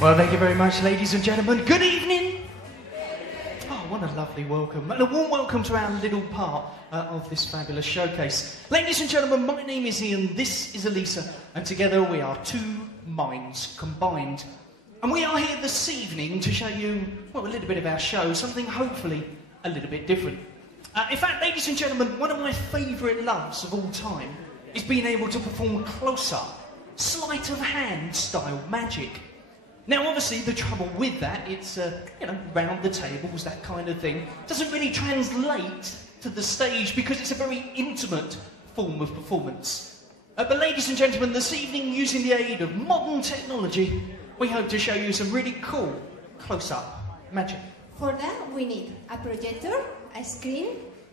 Well, thank you very much, ladies and gentlemen. Good evening. Oh, what a lovely welcome. And a warm welcome to our little part of this fabulous showcase. Ladies and gentlemen, my name is Ian, this is Elisa, and together we are two minds combined. And we are here this evening to show you, well, a little bit of our show, something hopefully a little bit different. In fact, ladies and gentlemen, one of my favourite loves of all time is being able to perform close-up, sleight-of-hand style magic. Now, obviously, the trouble with that, it's, round the tables, that kind of thing, doesn't really translate to the stage because it's a very intimate form of performance. But ladies and gentlemen, this evening, using the aid of modern technology, we hope to show you some really cool close-up magic. For that, we need a projector, a screen,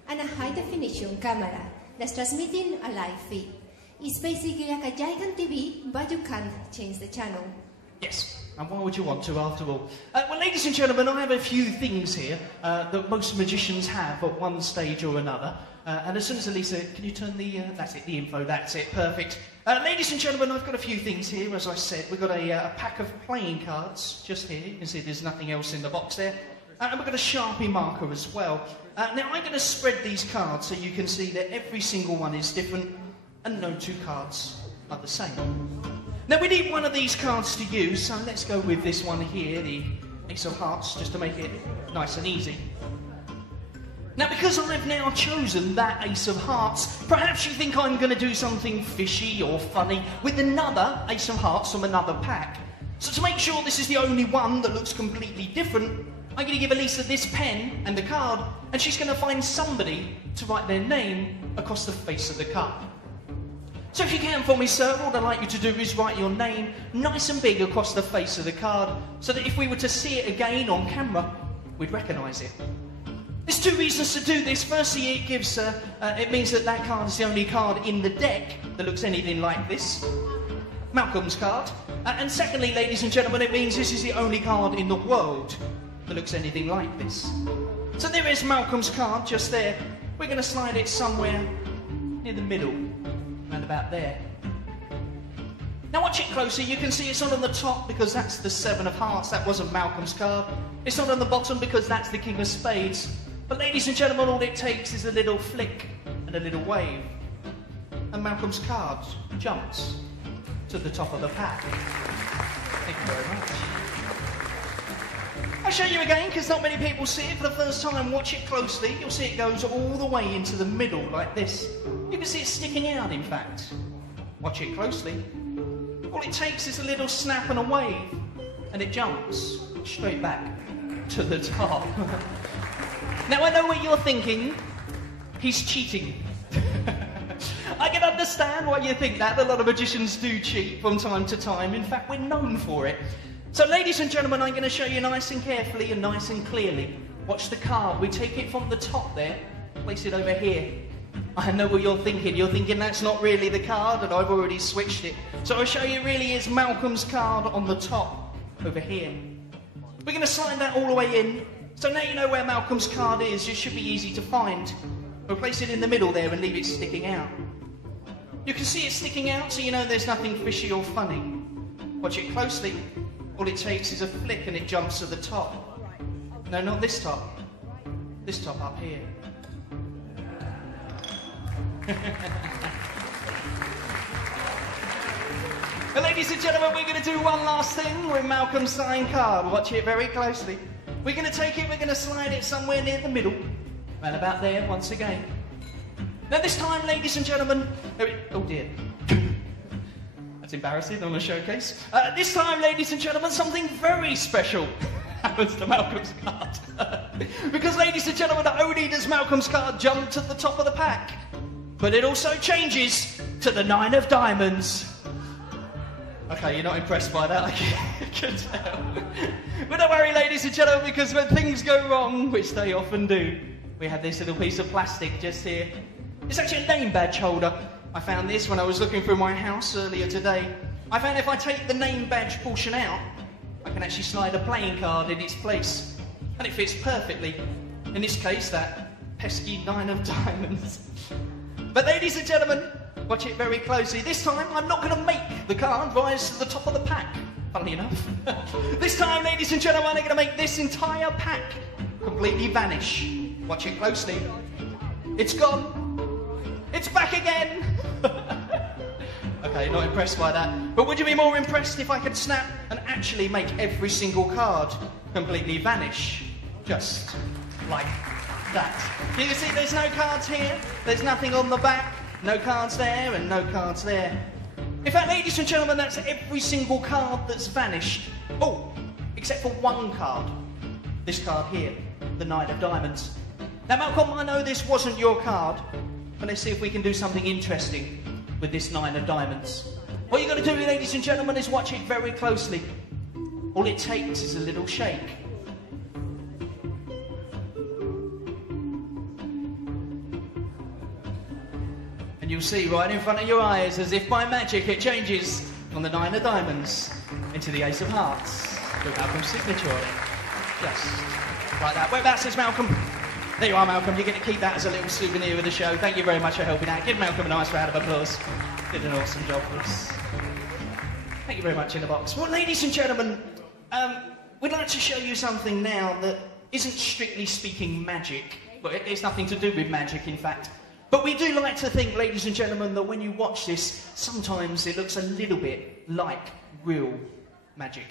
and a high-definition camera that's transmitting a live feed. It's basically like a giant TV, but you can't change the channel. Yes, and why would you want to, after all? Well, ladies and gentlemen, I have a few things here that most magicians have at one stage or another. And as soon as Elisa, can you turn the, that's it, the info, that's it, perfect. Ladies and gentlemen, I've got a few things here, as I said. We've got a pack of playing cards just here. You can see there's nothing else in the box there. And we've got a Sharpie marker as well. Now, I'm going to spread these cards so you can see that every single one is different and no two cards are the same. Now, we need one of these cards to use, so let's go with this one here, the Ace of Hearts, just to make it nice and easy. Now, because I've now chosen that Ace of Hearts, perhaps you think I'm going to do something fishy or funny with another Ace of Hearts from another pack. So to make sure this is the only one that looks completely different, I'm going to give Elisa this pen and the card, and she's going to find somebody to write their name across the face of the card. So if you can for me, sir, all I'd like you to do is write your name nice and big across the face of the card, so that if we were to see it again on camera, we'd recognise it. There's two reasons to do this. Firstly, it gives, it means that that card is the only card in the deck that looks anything like this, Malcolm's card. And secondly, ladies and gentlemen, it means this is the only card in the world that looks anything like this. So there is Malcolm's card just there. We're going to slide it somewhere near the middle. Around about there. Now watch it closer, you can see it's not on the top because that's the Seven of Hearts, that wasn't Malcolm's card. It's not on the bottom because that's the King of Spades. But ladies and gentlemen, all it takes is a little flick and a little wave. And Malcolm's card jumps to the top of the pack. Thank you very much. I'll show you again because not many people see it for the first time. Watch it closely. You'll see it goes all the way into the middle like this. You can see it sticking out, in fact. Watch it closely. All it takes is a little snap and a wave, and it jumps straight back to the top. Now, I know what you're thinking. He's cheating. I can understand why you think that. A lot of magicians do cheat from time to time. In fact, we're known for it. So, ladies and gentlemen, I'm going to show you nice and carefully and nice and clearly. Watch the card. We take it from the top there, place it over here. I know what you're thinking. You're thinking that's not really the card, and I've already switched it. So I'll show you really is Malcolm's card on the top, over here. We're going to slide that all the way in. So now you know where Malcolm's card is. It should be easy to find. We'll place it in the middle there and leave it sticking out. You can see it sticking out, so you know there's nothing fishy or funny. Watch it closely. All it takes is a flick and it jumps to the top. No, not this top. This top up here. Well, ladies and gentlemen, we're going to do one last thing with Malcolm's signed card. Watch it very closely. We're going to take it, we're going to slide it somewhere near the middle. Right about there, once again. Now this time, ladies and gentlemen... Oh dear. That's embarrassing on a showcase. This time, ladies and gentlemen, something very special happens to Malcolm's card. Because, ladies and gentlemen, not only does Malcolm's card jump to the top of the pack, but it also changes to the 9 of diamonds. Okay, you're not impressed by that, I can tell. But don't worry, ladies and gentlemen, because when things go wrong, which they often do, we have this little piece of plastic just here. It's actually a name badge holder. I found this when I was looking through my house earlier today. I found if I take the name badge portion out, I can actually slide a playing card in its place. And it fits perfectly. In this case, that pesky 9 of diamonds. But ladies and gentlemen, watch it very closely. This time, I'm not going to make the card rise to the top of the pack funnily enough. This time, ladies and gentlemen, I'm going to make this entire pack completely vanish. Watch it closely. It's gone. It's back again. Okay, not impressed by that. But would you be more impressed if I could snap and actually make every single card completely vanish? Just like that. You can see there's no cards here. There's nothing on the back. No cards there and no cards there. In fact, ladies and gentlemen, that's every single card that's vanished. Oh, except for one card. This card here, the Nine of Diamonds. Now, Malcolm, I know this wasn't your card, but let's see if we can do something interesting with this Nine of Diamonds. What you're going to do, ladies and gentlemen, is watch it very closely. All it takes is a little shake. And you'll see right in front of your eyes, as if by magic, it changes from the Nine of Diamonds into the Ace of Hearts. With Malcolm's signature on it. Just like that. Whereabouts is Malcolm? There you are, Malcolm. You're going to keep that as a little souvenir of the show. Thank you very much for helping out. Give Malcolm a nice round of applause. Did an awesome job for us. Thank you very much, in the box. Well, ladies and gentlemen, we'd like to show you something now that isn't strictly speaking magic. Well, it's nothing to do with magic, in fact. But we do like to think, ladies and gentlemen, that when you watch this, sometimes it looks a little bit like real magic.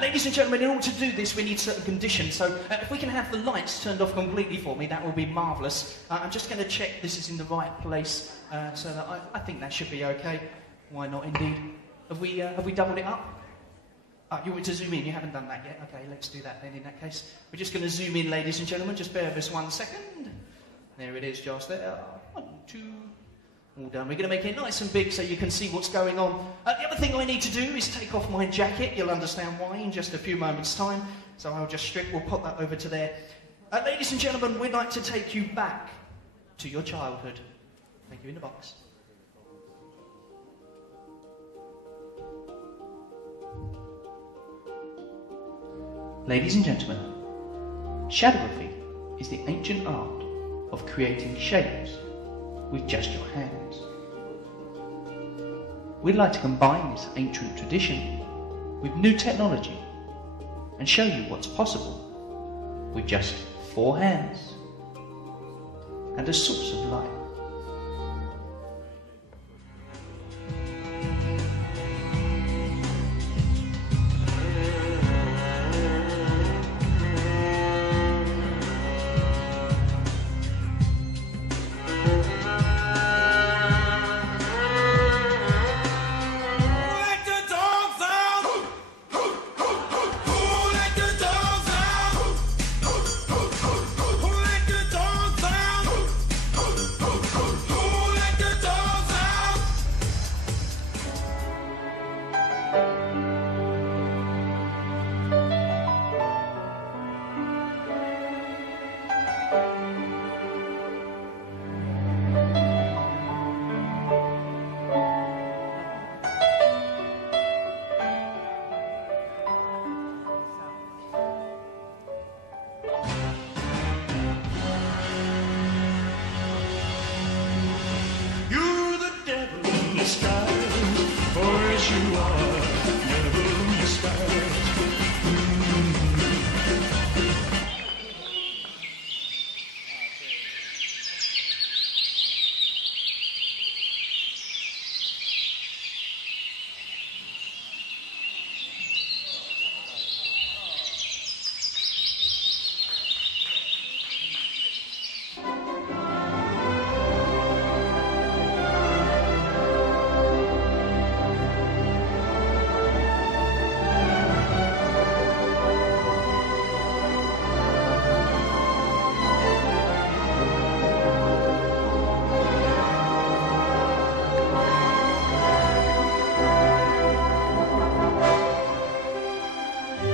Ladies and gentlemen, in order to do this, we need certain conditions. So if we can have the lights turned off completely for me, that will be marvellous. I'm just going to check this is in the right place, so that I think that should be okay. Why not, indeed? Have we doubled it up? You want me to zoom in? You haven't done that yet? Okay, let's do that then in that case. We're just going to zoom in, ladies and gentlemen. Just bear with us 1 second. There it is, just there. 1, 2... All done. We're going to make it nice and big so you can see what's going on. The other thing I need to do is take off my jacket. You'll understand why in just a few moments' time. So I'll just we'll pop that over to there. Ladies and gentlemen, we'd like to take you back to your childhood. Thank you, in the box. Ladies and gentlemen, shadowgraphy is the ancient art of creating shapes with just your hands. We'd like to combine this ancient tradition with new technology and show you what's possible with just 4 hands and a source of light.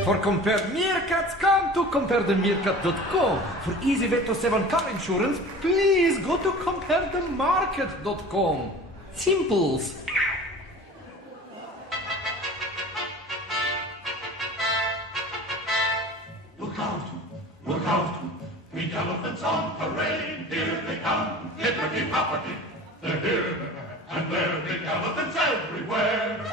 For compare meerkats, come to comparethemeerkat.com. For easy vet to 7 car insurance, please go to comparethemarket.com. Simples. Look out, Green elephants on parade, here they come, hippity-hoppity. They're here, and they're big elephants everywhere.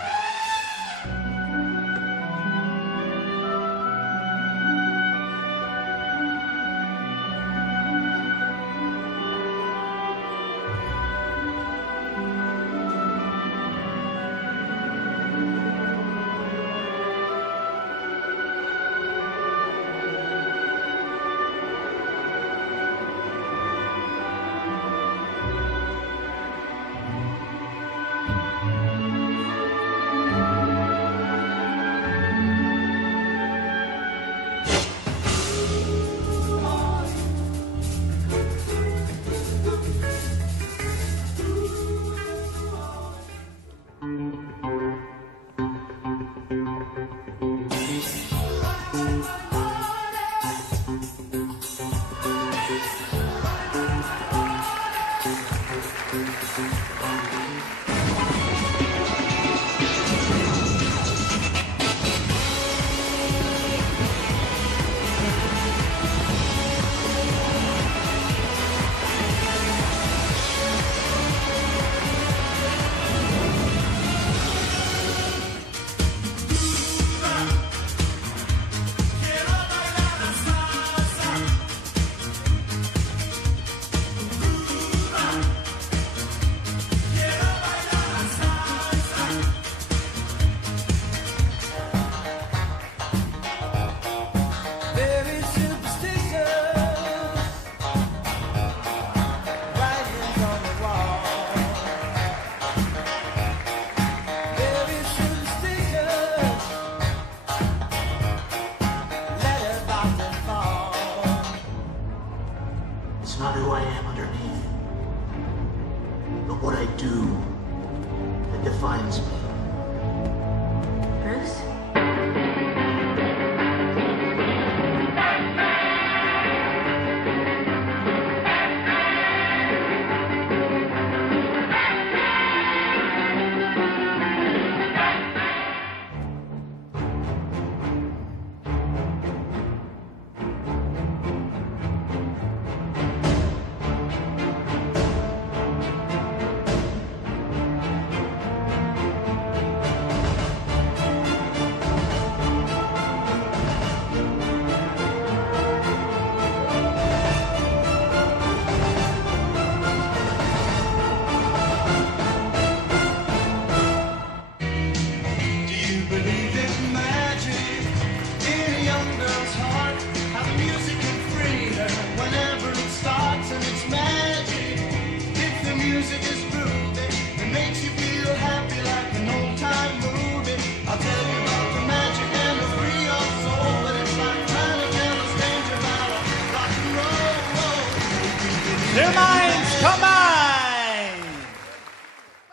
It's not who I am underneath, but what I do that defines me. Bruce? New minds, come back!